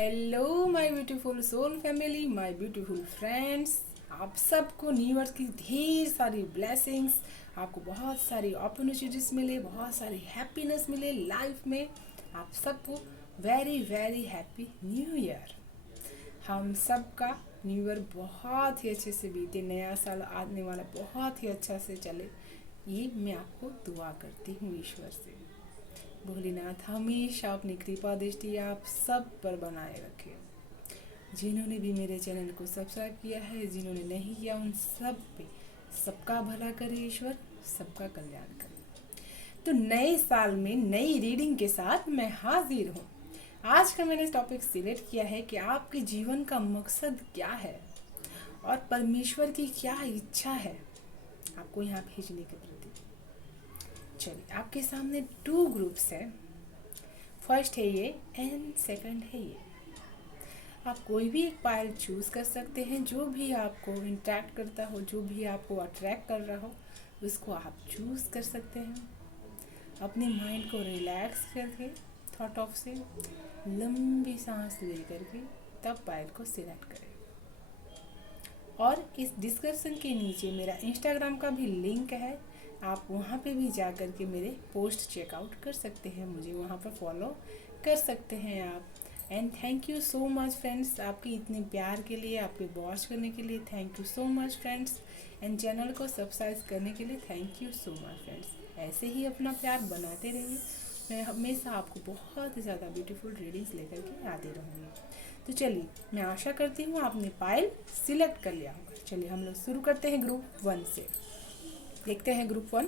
Hello my beautiful soul family, my beautiful friends. आप सबको new year की ढेर सारी ब्लेसिंग्स, आपको बहुत सारी अपॉर्चुनिटीज मिले, बहुत सारी हैप्पीनेस मिले लाइफ में। आप सबको very very happy new year. हम सबका न्यू ईयर बहुत ही अच्छे से बीते, नया साल आने वाला बहुत ही अच्छा से चले, ये मैं आपको दुआ करती हूँ ईश्वर से। भोलेनाथ हमेशा अपनी कृपा दृष्टि आप सब पर बनाए रखे। जिन्होंने भी मेरे चैनल को सब्सक्राइब किया है, जिन्होंने नहीं किया, उन सब पे सबका भला करे ईश्वर, सबका कल्याण करे। तो नए साल में नई रीडिंग के साथ मैं हाजिर हूँ। आज का मैंने टॉपिक सिलेक्ट किया है कि आपके जीवन का मकसद क्या है और परमेश्वर की क्या इच्छा है आपको यहाँ भेजने के प्रति। चलिए, आपके सामने 2 ग्रुप्स हैं। फर्स्ट है ये एंड सेकंड है ये। आप कोई भी एक पाइल चूज कर सकते हैं, जो भी आपको इंटरेक्ट करता हो, जो भी आपको अट्रैक्ट कर रहा हो, उसको आप चूज कर सकते हैं। अपने माइंड को रिलैक्स करके थॉट ऑफ से लंबी सांस ले करके तब पाइल को सिलेक्ट करें। और इस डिस्क्रिप्शन के नीचे मेरा इंस्टाग्राम का भी लिंक है, आप वहाँ पे भी जा कर के मेरे पोस्ट चेकआउट कर सकते हैं, मुझे वहाँ पर फॉलो कर सकते हैं आप। And thank you so much friends, आपके इतने प्यार के लिए, आपके वॉच करने के लिए thank you so much friends. And channel को सब्सक्राइब करने के लिए thank you so much friends. ऐसे ही अपना प्यार बनाते रहिए, मैं हमेशा आपको बहुत ही ज़्यादा ब्यूटीफुल रीडिंग्स लेकर के आती रहूँगी। तो चलिए, मैं आशा करती हूँ आपने पाइल सिलेक्ट कर लिया होगा। चलिए हम लोग शुरू करते हैं ग्रुप 1 से। देखते हैं ग्रुप 1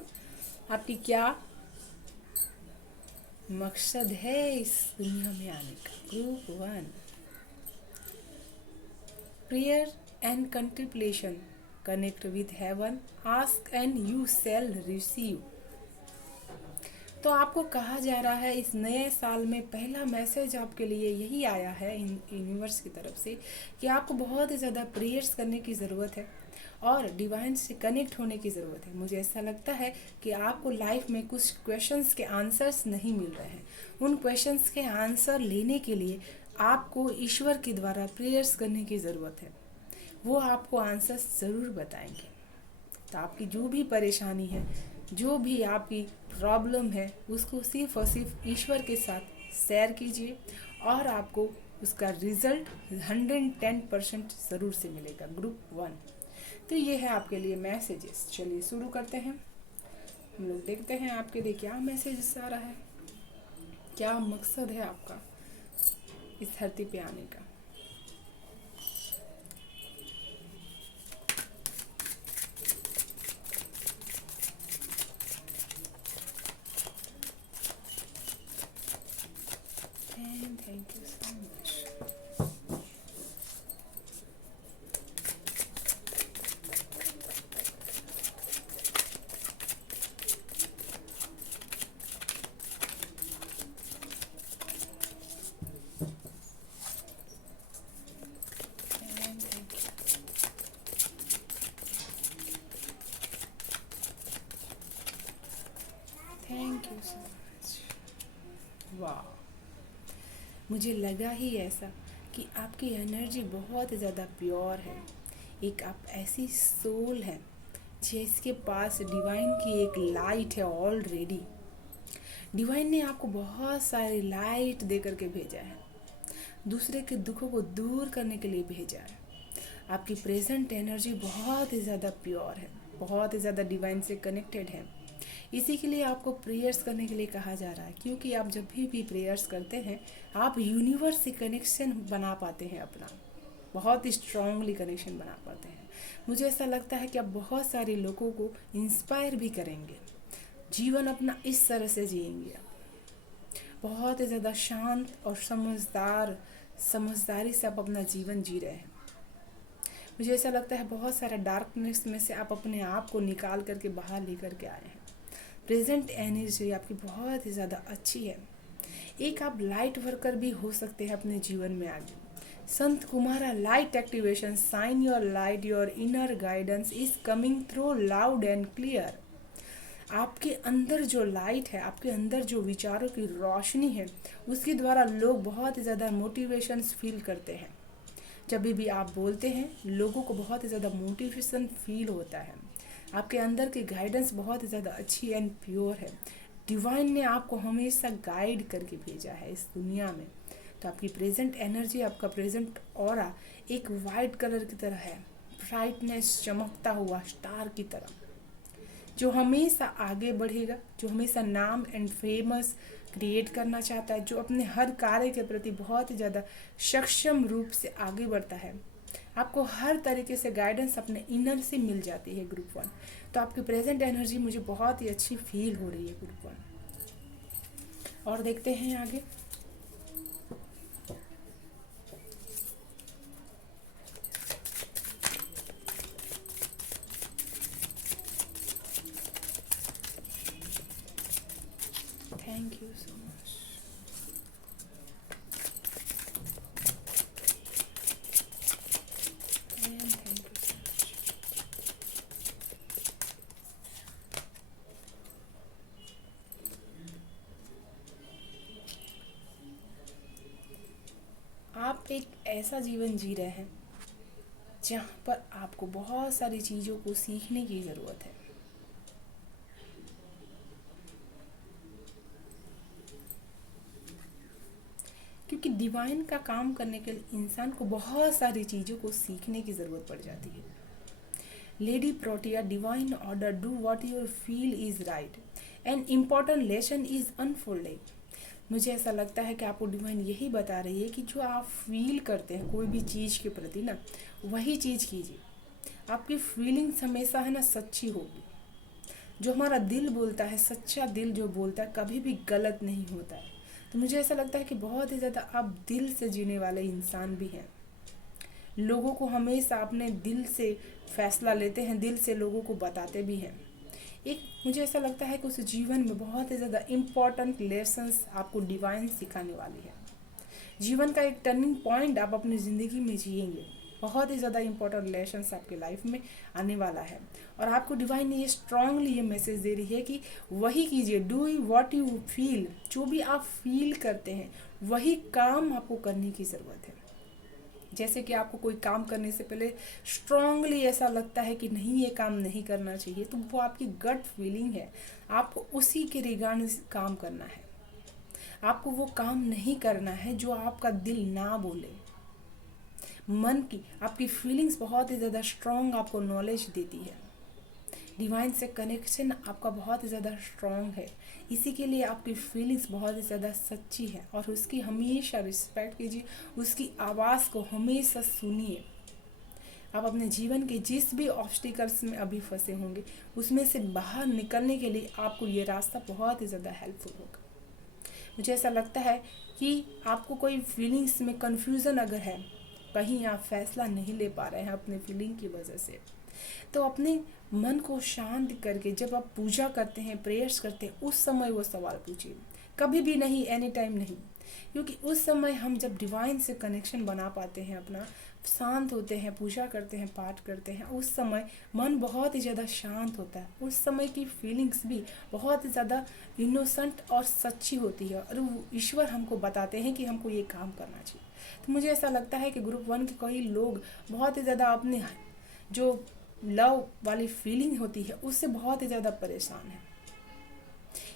आपकी क्या मकसद है इस दुनिया में आने का। Group 1, prayer and contemplation, connect with heaven, ask and you shall receive. तो आपको कहा जा रहा है इस नए साल में पहला मैसेज आपके लिए यही आया है यूनिवर्स की तरफ से कि आपको बहुत ही ज़्यादा प्रेयर्स करने की ज़रूरत है और डिवाइन से कनेक्ट होने की ज़रूरत है। मुझे ऐसा लगता है कि आपको लाइफ में कुछ क्वेश्चंस के आंसर्स नहीं मिल रहे हैं। उन क्वेश्चंस के आंसर लेने के लिए आपको ईश्वर के द्वारा प्रेयर्स करने की ज़रूरत है। वो आपको आंसर्स ज़रूर बताएंगे। तो आपकी जो भी परेशानी है, जो भी आपकी प्रॉब्लम है, उसको सिर्फ और सिर्फ ईश्वर के साथ शेयर कीजिए और आपको उसका रिजल्ट 110% ज़रूर से मिलेगा। ग्रुप 1, तो ये है आपके लिए मैसेजेस। चलिए शुरू करते हैं, हम लोग देखते हैं आपके लिए क्या मैसेजेस आ रहा है, क्या मकसद है आपका इस धरती पे आने का। And thank you so much. And thank you. Thank you so much. वाह, मुझे लगा ही ऐसा कि आपकी एनर्जी बहुत ज़्यादा प्योर है। एक आप ऐसी सोल है जिसके पास डिवाइन की एक लाइट है ऑलरेडी। डिवाइन ने आपको बहुत सारी लाइट दे करके भेजा है, दूसरे के दुखों को दूर करने के लिए भेजा है। आपकी प्रेजेंट एनर्जी बहुत ही ज़्यादा प्योर है, बहुत ही ज़्यादा डिवाइन से कनेक्टेड है। इसी के लिए आपको प्रेयर्स करने के लिए कहा जा रहा है, क्योंकि आप जब भी प्रेयर्स करते हैं आप यूनिवर्स से कनेक्शन बना पाते हैं, अपना बहुत स्ट्रांगली कनेक्शन बना पाते हैं। मुझे ऐसा लगता है कि आप बहुत सारे लोगों को इंस्पायर भी करेंगे, जीवन अपना इस तरह से जिएंगे। आप बहुत ही ज़्यादा शांत और समझदारी से आप अपना जीवन जी रहे हैं। मुझे ऐसा लगता है बहुत सारा डार्कनेस में से आप अपने आप को निकाल करके बाहर लेकर के आए हैं। प्रेजेंट एनर्जी आपकी बहुत ही ज़्यादा अच्छी है। एक आप लाइट वर्कर भी हो सकते हैं अपने जीवन में आगे। Sanat Kumara light activation, shine your light, your inner guidance is coming through loud and clear. आपके अंदर जो लाइट है, आपके अंदर जो विचारों की रोशनी है, उसके द्वारा लोग बहुत ही ज़्यादा मोटिवेशंस फील करते हैं। जब भी आप बोलते हैं लोगों को बहुत ही ज़्यादा मोटिवेशन फील होता है। आपके अंदर की गाइडेंस बहुत ही ज़्यादा अच्छी एंड प्योर है। डिवाइन ने आपको हमेशा गाइड करके भेजा है इस दुनिया में। तो आपकी प्रेजेंट एनर्जी, आपका प्रेजेंट ऑरा एक वाइट कलर की तरह है, ब्राइटनेस, चमकता हुआ स्टार की तरह, जो हमेशा आगे बढ़ेगा, जो हमेशा नाम एंड फेमस क्रिएट करना चाहता है, जो अपने हर कार्य के प्रति बहुत ही ज़्यादा सक्षम रूप से आगे बढ़ता है। आपको हर तरीके से गाइडेंस अपने इनर से मिल जाती है ग्रुप 1। तो आपकी प्रेजेंट एनर्जी मुझे बहुत ही अच्छी फील हो रही है ग्रुप 1। और देखते हैं आगे। Thank you so much. Thank you so much. आप एक ऐसा जीवन जी रहे हैं जहाँ पर आपको बहुत सारी चीज़ों को सीखने की ज़रूरत है। क्योंकि डिवाइन का काम करने के लिए इंसान को बहुत सारी चीज़ों को सीखने की ज़रूरत पड़ जाती है। Lady Portia, divine order, do what you feel is right, an important lesson is unfolding. मुझे ऐसा लगता है कि आपको डिवाइन यही बता रही है कि जो आप फील करते हैं कोई भी चीज़ के प्रति ना, वही चीज़ कीजिए। आपकी फीलिंग्स हमेशा है ना सच्ची होगी। जो हमारा दिल बोलता है, सच्चा दिल जो बोलता है, कभी भी गलत नहीं होता है। तो मुझे ऐसा लगता है कि बहुत ही ज़्यादा आप दिल से जीने वाले इंसान भी हैं। लोगों को हमेशा अपने दिल से फैसला लेते हैं, दिल से लोगों को बताते भी हैं। एक मुझे ऐसा लगता है कि उस जीवन में बहुत ही ज़्यादा इम्पॉर्टेंट लेसन्स आपको डिवाइन सिखाने वाली है। जीवन का एक टर्निंग पॉइंट आप अपनी ज़िंदगी में जिएंगे। बहुत ही ज़्यादा इम्पोर्टेंट लेसन्स आपके लाइफ में आने वाला है। और आपको डिवाइन ने ये स्ट्रांगली ये मैसेज दे रही है कि वही कीजिए, डू व्हाट यू फील। जो भी आप फील करते हैं वही काम आपको करने की ज़रूरत है। जैसे कि आपको कोई काम करने से पहले स्ट्रांगली ऐसा लगता है कि नहीं, ये काम नहीं करना चाहिए, तो वो आपकी गट फीलिंग है, आपको उसी के रिगार्डिंग काम करना है। आपको वो काम नहीं करना है जो आपका दिल ना बोले। मन की आपकी फीलिंग्स बहुत ही ज़्यादा स्ट्रांग आपको नॉलेज देती है। डिवाइन से कनेक्शन आपका बहुत ही ज़्यादा स्ट्रांग है, इसी के लिए आपकी फीलिंग्स बहुत ही ज़्यादा सच्ची है। और उसकी हमेशा रिस्पेक्ट कीजिए, उसकी आवाज़ को हमेशा सुनिए। आप अपने जीवन के जिस भी ऑब्स्टिकल्स में अभी फंसे होंगे, उसमें से बाहर निकलने के लिए आपको ये रास्ता बहुत ही ज़्यादा हेल्पफुल होगा। मुझे ऐसा लगता है कि आपको कोई फीलिंग्स में कन्फ्यूज़न अगर है, कहीं आप फैसला नहीं ले पा रहे हैं अपने फीलिंग की वजह से, तो अपने मन को शांत करके जब आप पूजा करते हैं, प्रेयर्स करते हैं, उस समय वो सवाल पूछिए। कभी भी नहीं, एनी टाइम नहीं। क्योंकि उस समय हम जब डिवाइन से कनेक्शन बना पाते हैं, अपना शांत होते हैं, पूजा करते हैं, पाठ करते हैं, उस समय मन बहुत ही ज़्यादा शांत होता है। उस समय की फीलिंग्स भी बहुत ही ज़्यादा इनोसेंट और सच्ची होती है, और वो ईश्वर हमको बताते हैं कि हमको ये काम करना चाहिए। तो मुझे ऐसा लगता है कि ग्रुप 1 के कई लोग बहुत ही ज़्यादा अपने जो लव वाली फीलिंग होती है उससे बहुत ही ज़्यादा परेशान है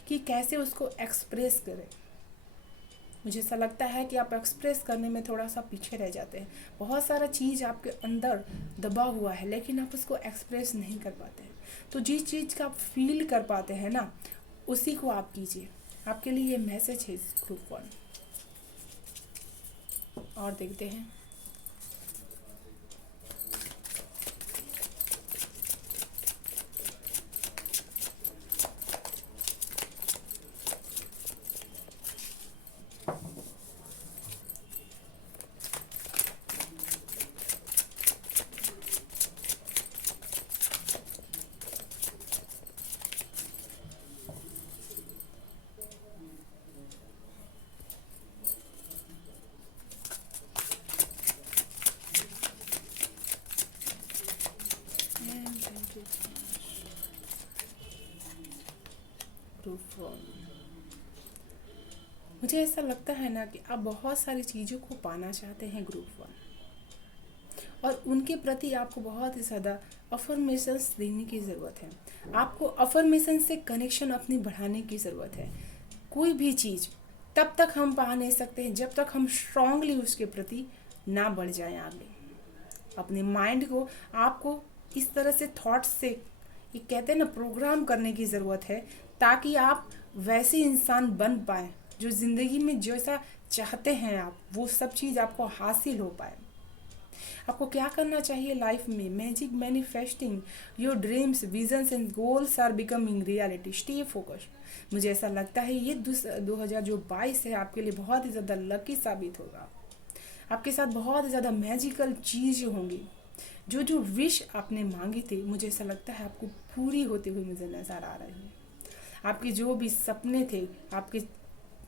कि कैसे उसको एक्सप्रेस करें। मुझे ऐसा लगता है कि आप एक्सप्रेस करने में थोड़ा सा पीछे रह जाते हैं। बहुत सारा चीज़ आपके अंदर दबा हुआ है, लेकिन आप उसको एक्सप्रेस नहीं कर पाते हैं। तो जिस चीज़ का आप फील कर पाते हैं ना, उसी को आप कीजिए। आपके लिए ये मैसेज है ग्रुप 1। और देखते हैं। ग्रुप 1। मुझे ऐसा लगता है ना कि आप बहुत सारी चीज़ों को पाना चाहते हैं ग्रुप 1, और उनके प्रति आपको बहुत ही ज़्यादा अफर्मेशंस देने की ज़रूरत है। आपको अफर्मेशन से कनेक्शन अपनी बढ़ाने की ज़रूरत है। कोई भी चीज़ तब तक हम पा नहीं सकते हैं जब तक हम स्ट्रांगली उसके प्रति ना बढ़ जाएं आगे। अपने माइंड को आपको इस तरह से थॉट्स से, ये कहते हैं ना, प्रोग्राम करने की ज़रूरत है, ताकि आप वैसे इंसान बन पाए जो ज़िंदगी में जैसा चाहते हैं आप, वो सब चीज़ आपको हासिल हो पाए। आपको क्या करना चाहिए लाइफ में? Magic manifesting your dreams, visions and goals are becoming reality. Stay focused. मुझे ऐसा लगता है ये 2022 है आपके लिए बहुत ही ज़्यादा लकी साबित होगा। आपके साथ बहुत ही ज़्यादा मैजिकल चीज़ होंगी। जो जो विश आपने मांगी थी, मुझे ऐसा लगता है आपको पूरी होती हुई मुझे नज़र आ रही है। आपके जो भी सपने थे, आपके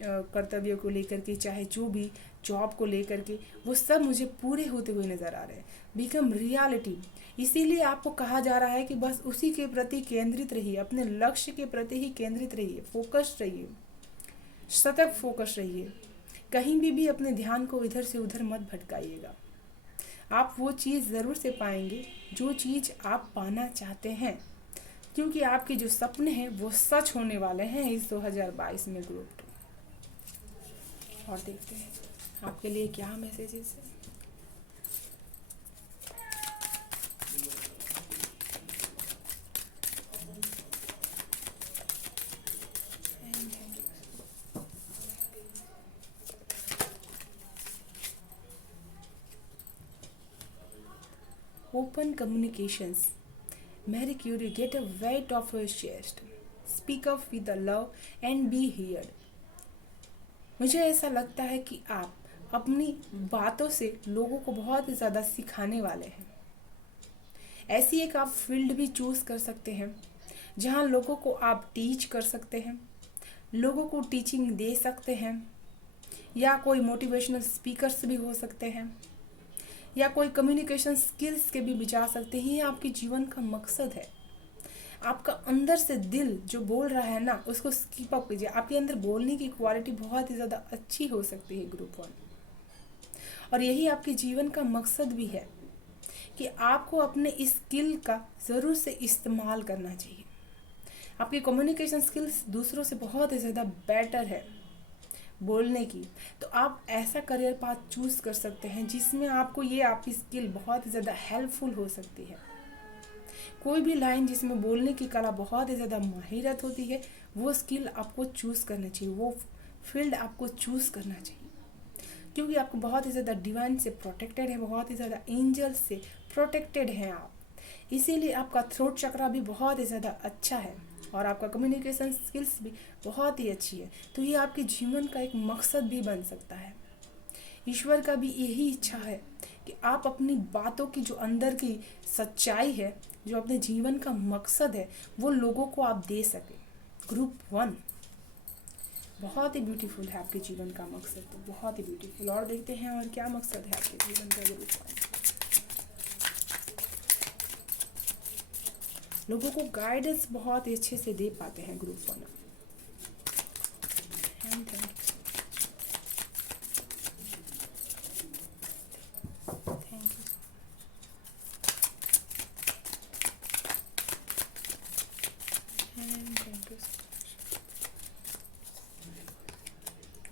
कर्तव्य को लेकर के, चाहे जो भी जॉब को लेकर के, वो सब मुझे पूरे होते हुए नज़र आ रहे हैं, बिकम रियलिटी। इसीलिए आपको कहा जा रहा है कि बस उसी के प्रति केंद्रित रहिए, अपने लक्ष्य के प्रति ही केंद्रित रहिए, फोकस्ड रहिए, सतत फोकस रहिए। कहीं भी अपने ध्यान को इधर से उधर मत भटकाइएगा। आप वो चीज़ ज़रूर से पाएंगे जो चीज़ आप पाना चाहते हैं, क्योंकि आपके जो सपने हैं वो सच होने वाले हैं इस 2022 में ग्रुप 2। और देखते हैं आपके लिए क्या मैसेजेस है। Open communications. Marie Curie, get a weight off your chest. Speak up with the love and be heard. मुझे ऐसा लगता है कि आप अपनी बातों से लोगों को बहुत ही ज़्यादा सिखाने वाले हैं। ऐसी एक आप फील्ड भी चूज़ कर सकते हैं जहाँ लोगों को आप टीच कर सकते हैं, लोगों को टीचिंग दे सकते हैं, या कोई मोटिवेशनल स्पीकर्स भी हो सकते हैं, या कोई कम्युनिकेशन स्किल्स के भी विचार सकते हैं। ये आपके जीवन का मकसद है। आपका अंदर से दिल जो बोल रहा है ना, उसको स्किप अप कीजिए। आपके अंदर बोलने की क्वालिटी बहुत ही ज़्यादा अच्छी हो सकती है ग्रुप 1, और यही आपके जीवन का मकसद भी है कि आपको अपने इस स्किल का ज़रूर से इस्तेमाल करना चाहिए। आपकी कम्युनिकेशन स्किल्स दूसरों से बहुत ही ज़्यादा बेटर है बोलने की, तो आप ऐसा करियर पाथ चूज़ कर सकते हैं जिसमें आपको ये आपकी स्किल बहुत ही ज़्यादा हेल्पफुल हो सकती है। कोई भी लाइन जिसमें बोलने की कला बहुत ही ज़्यादा माहिरत होती है, वो स्किल आपको चूज़ करना चाहिए, वो फील्ड आपको चूज़ करना चाहिए, क्योंकि आपको बहुत ही ज़्यादा डिवाइन से प्रोटेक्टेड है, बहुत ही ज़्यादा एंजल से प्रोटेक्टेड हैं आप। इसीलिए आपका थ्रोट चक्रा भी बहुत ही ज़्यादा अच्छा है, और आपका कम्युनिकेशन स्किल्स भी बहुत ही अच्छी है। तो ये आपके जीवन का एक मकसद भी बन सकता है। ईश्वर का भी यही इच्छा है कि आप अपनी बातों की जो अंदर की सच्चाई है, जो अपने जीवन का मकसद है, वो लोगों को आप दे सकें। ग्रुप 1 बहुत ही ब्यूटीफुल है आपके जीवन का मकसद, तो बहुत ही ब्यूटीफुल। और देखते हैं और क्या मकसद है आपके जीवन का ग्रुप 1। लोगों को गाइडेंस बहुत ही अच्छे से दे पाते हैं group 1। Thank you.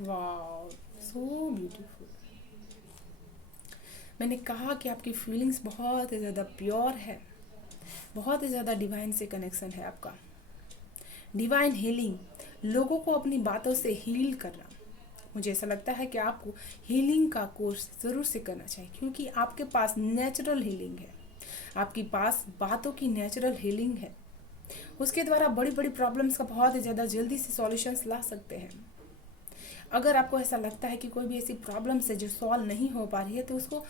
Wow, so beautiful. मैंने कहा कि आपकी फीलिंग्स बहुत ही ज़्यादा प्योर है, बहुत ही ज़्यादा डिवाइन से कनेक्शन है आपका। डिवाइन हीलिंग, लोगों को अपनी बातों से हील करना। मुझे ऐसा लगता है कि आपको हीलिंग का कोर्स ज़रूर से करना चाहिए, क्योंकि आपके पास नेचुरल हीलिंग है, आपके पास बातों की नेचुरल हीलिंग है। उसके द्वारा बड़ी बड़ी प्रॉब्लम्स का बहुत ही ज़्यादा जल्दी से सॉल्यूशंस ला सकते हैं। अगर आपको ऐसा लगता है कि कोई भी ऐसी प्रॉब्लम्स है जो सॉल्व नहीं हो पा रही है, तो उसको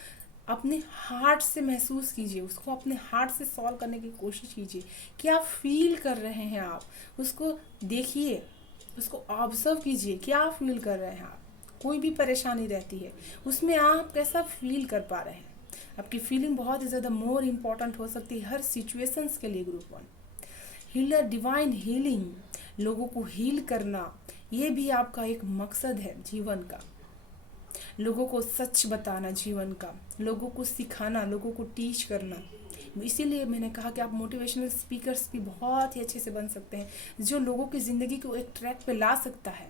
अपने हार्ट से महसूस कीजिए, उसको अपने हार्ट से सॉल्व करने की कोशिश कीजिए। क्या फील कर रहे हैं आप, उसको देखिए, उसको ऑब्जर्व कीजिए, क्या फील कर रहे हैं आप। कोई भी परेशानी रहती है, उसमें आप कैसा फील कर पा रहे हैं। आपकी फीलिंग बहुत ही ज़्यादा मोर इम्पॉर्टेंट हो सकती है हर सिचुएशंस के लिए ग्रुप 1। हीलर, डिवाइन हीलिंग, लोगों को हील करना, ये भी आपका एक मकसद है जीवन का। लोगों को सच बताना जीवन का, लोगों को सिखाना, लोगों को टीच करना। इसीलिए मैंने कहा कि आप मोटिवेशनल स्पीकर्स भी बहुत ही अच्छे से बन सकते हैं, जो लोगों की ज़िंदगी को एक ट्रैक पे ला सकता है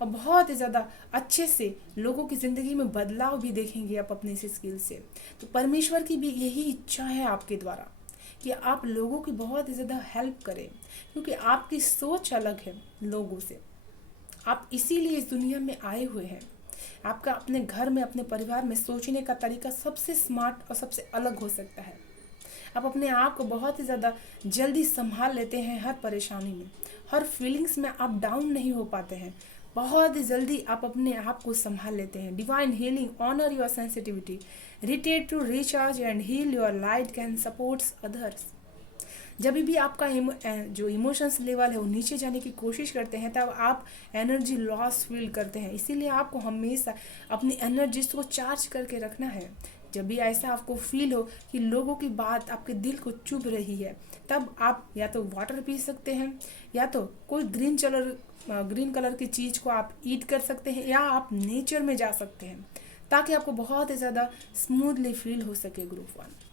और बहुत ही ज़्यादा अच्छे से लोगों की ज़िंदगी में बदलाव भी देखेंगे आप अपने इस स्किल से। तो परमेश्वर की भी यही इच्छा है आपके द्वारा कि आप लोगों की बहुत ही ज़्यादा हेल्प करें, क्योंकि आपकी सोच अलग है लोगों से। आप इसीलिए इस दुनिया में आए हुए हैं। आपका अपने घर में, अपने परिवार में सोचने का तरीका सबसे स्मार्ट और सबसे अलग हो सकता है। आप अपने आप को बहुत ही ज़्यादा जल्दी संभाल लेते हैं, हर परेशानी में, हर फीलिंग्स में आप डाउन नहीं हो पाते हैं। बहुत ही जल्दी आप अपने आप को संभाल लेते हैं। Divine healing honour your sensitivity, retreat to recharge and heal your light can supports others. जब भी आपका जो इमोशंस लेवल है वो नीचे जाने की कोशिश करते हैं, तब आप एनर्जी लॉस फील करते हैं। इसीलिए आपको हमेशा अपनी एनर्जीज को चार्ज करके रखना है। जब भी ऐसा आपको फील हो कि लोगों की बात आपके दिल को चुभ रही है, तब आप या तो वाटर पी सकते हैं, या तो कोई ग्रीन कलर की चीज़ को आप ईट कर सकते हैं, या आप नेचर में जा सकते हैं, ताकि आपको बहुत ही ज़्यादा स्मूथली फील हो सके। ग्रुप 1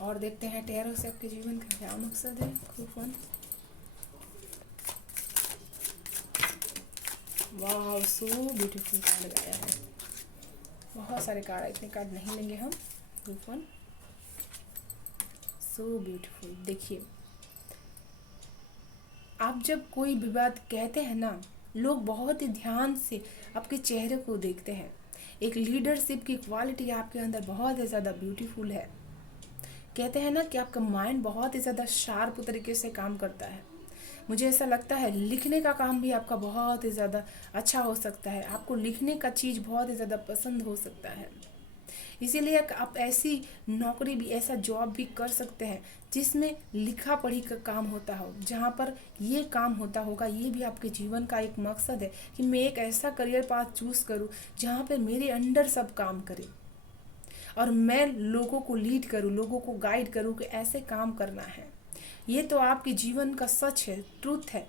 और देखते हैं टैरो से आपके जीवन का क्या मकसद है। ग्रुप 1, वाह सो ब्यूटीफुल कार्ड आया है। बहुत सारे कार्ड है, इतने कार्ड नहीं लेंगे हम। Group 1 so beautiful. देखिए, आप जब कोई भी बात कहते हैं ना, लोग बहुत ही ध्यान से आपके चेहरे को देखते हैं। एक लीडरशिप की क्वालिटी आपके अंदर बहुत ही ज़्यादा ब्यूटीफुल है। कहते हैं ना कि आपका माइंड बहुत ही ज़्यादा शार्प तरीके से काम करता है। मुझे ऐसा लगता है लिखने का काम भी आपका बहुत ही ज़्यादा अच्छा हो सकता है। आपको लिखने का चीज़ बहुत ही ज़्यादा पसंद हो सकता है। इसीलिए आप ऐसी नौकरी भी, ऐसा जॉब भी कर सकते हैं जिसमें लिखा पढ़ी का काम होता हो, जहाँ पर ये काम होता होगा। ये भी आपके जीवन का एक मकसद है कि मैं एक ऐसा करियर पाथ चूज़ करूँ जहाँ पर मेरे अंडर सब काम करे और मैं लोगों को लीड करूं, लोगों को गाइड करूं कि ऐसे काम करना है। ये तो आपके जीवन का सच है, ट्रूथ है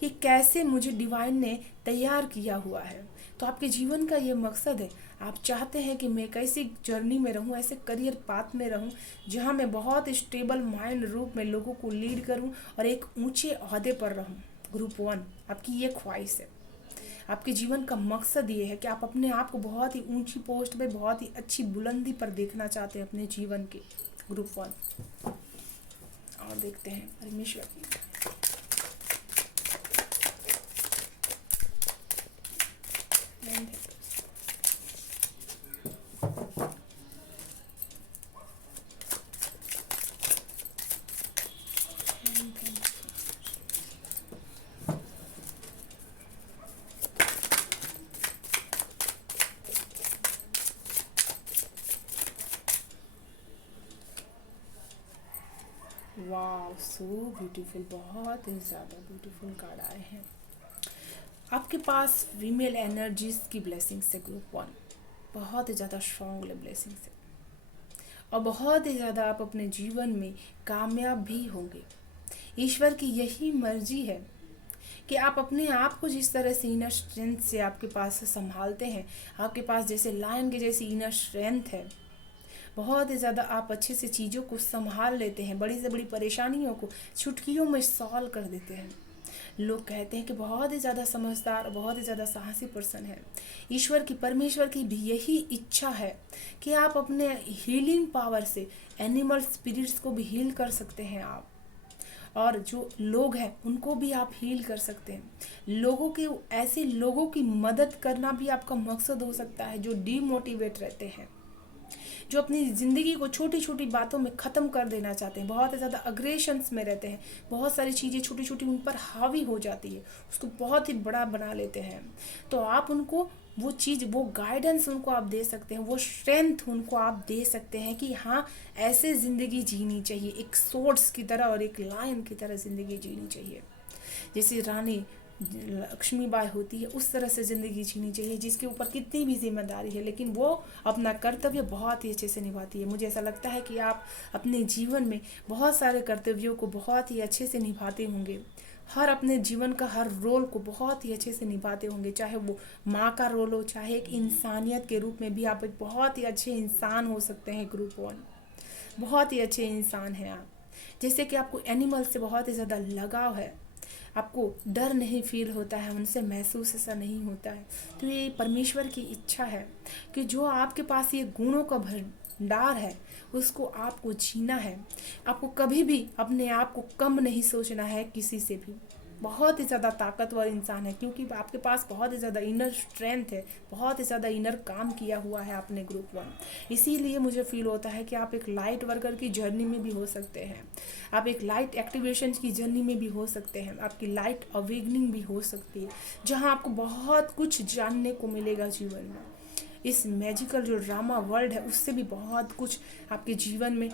कि कैसे मुझे डिवाइन ने तैयार किया हुआ है। तो आपके जीवन का ये मकसद है। आप चाहते हैं कि मैं कैसी जर्नी में रहूं, ऐसे करियर पाथ में रहूं जहां मैं बहुत स्टेबल माइंड रूप में लोगों को लीड करूं और एक ऊंचे ओहदे पर रहूं। ग्रुप 1, आपकी ये ख्वाहिश है। आपके जीवन का मकसद ये है कि आप अपने आप को बहुत ही ऊंची पोस्ट पे, बहुत ही अच्छी बुलंदी पर देखना चाहते हैं अपने जीवन के। ग्रुप 1 और देखते हैं परमेश्वर की। वाह सो ब्यूटीफुल, बहुत ही ज़्यादा ब्यूटीफुल कार्ड आए हैं। आपके पास फीमेल एनर्जीज की ब्लेसिंग्स है। ग्रुप 1 बहुत ही ज़्यादा स्ट्रॉन्ग ब्लेसिंग्स है और बहुत ही ज़्यादा आप अपने जीवन में कामयाब भी होंगे। ईश्वर की यही मर्जी है कि आप अपने आप को जिस तरह से इनर स्ट्रेंथ से आपके पास संभालते हैं, आपके पास जैसे लायन के जैसी इनर स्ट्रेंथ है, बहुत ही ज़्यादा आप अच्छे से चीज़ों को संभाल लेते हैं, बड़ी से बड़ी परेशानियों को चुटकियों में सॉल्व कर देते हैं। लोग कहते हैं कि बहुत ही ज़्यादा समझदार, बहुत ही ज़्यादा साहसी पर्सन है। ईश्वर की, परमेश्वर की भी यही इच्छा है कि आप अपने हीलिंग पावर से एनिमल स्पिरिट्स को भी हील कर सकते हैं आप, और जो लोग हैं उनको भी आप हील कर सकते हैं। लोगों के, ऐसे लोगों की मदद करना भी आपका मकसद हो सकता है जो डीमोटिवेट रहते हैं, जो अपनी ज़िंदगी को छोटी छोटी बातों में ख़त्म कर देना चाहते हैं, बहुत ज़्यादा अग्रेशंस में रहते हैं, बहुत सारी चीज़ें छोटी छोटी उन पर हावी हो जाती है, उसको बहुत ही बड़ा बना लेते हैं। तो आप उनको वो चीज़, वो गाइडेंस उनको आप दे सकते हैं, वो स्ट्रेंथ उनको आप दे सकते हैं कि हाँ, ऐसे ज़िंदगी जीनी चाहिए, एक सोर्स की तरह और एक लायन की तरह ज़िंदगी जीनी चाहिए। जैसे रानी लक्ष्मीबाई होती है उस तरह से ज़िंदगी जीनी चाहिए, जिसके ऊपर कितनी भी जिम्मेदारी है लेकिन वो अपना कर्तव्य बहुत ही अच्छे से निभाती है। मुझे ऐसा लगता है कि आप अपने जीवन में बहुत सारे कर्तव्यों को बहुत ही अच्छे से निभाते होंगे, हर अपने जीवन का हर रोल को बहुत ही अच्छे से निभाते होंगे, चाहे वो माँ का रोल हो, चाहे एक इंसानियत के रूप में भी आप एक बहुत ही अच्छे इंसान हो सकते हैं। ग्रुप 1 बहुत ही अच्छे इंसान हैं आप, जैसे कि आपको एनिमल से बहुत ही ज़्यादा लगाव है, आपको डर नहीं फील होता है, उनसे महसूस ऐसा नहीं होता है। तो ये परमेश्वर की इच्छा है कि जो आपके पास ये गुणों का भंडार है उसको आपको जीना है। आपको कभी भी अपने आप को कम नहीं सोचना है किसी से भी। बहुत ही ज़्यादा ताकतवर इंसान है क्योंकि आपके पास बहुत ही ज़्यादा इनर स्ट्रेंथ है, बहुत ही ज़्यादा इनर काम किया हुआ है आपने ग्रुप 1। इसीलिए मुझे फील होता है कि आप एक लाइट वर्कर की जर्नी में भी हो सकते हैं, आप एक लाइट एक्टिवेशन की जर्नी में भी हो सकते हैं, आपकी लाइट अवेकनिंग भी हो सकती है, जहाँ आपको बहुत कुछ जानने को मिलेगा जीवन में। इस मैजिकल जो ड्रामा वर्ल्ड है उससे भी बहुत कुछ आपके जीवन में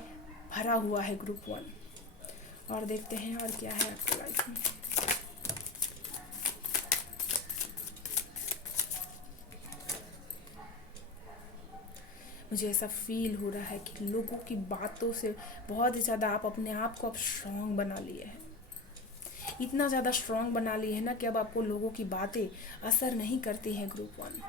भरा हुआ है ग्रुप 1। और देखते हैं और क्या है आपकी लाइफ में। मुझे ऐसा फील हो रहा है कि लोगों की बातों से बहुत ही ज़्यादा आप अपने आप को अब स्ट्रॉन्ग बना लिए हैं, इतना ज़्यादा स्ट्रॉन्ग बना लिए हैं ना कि अब आपको लोगों की बातें असर नहीं करती हैं। ग्रुप 1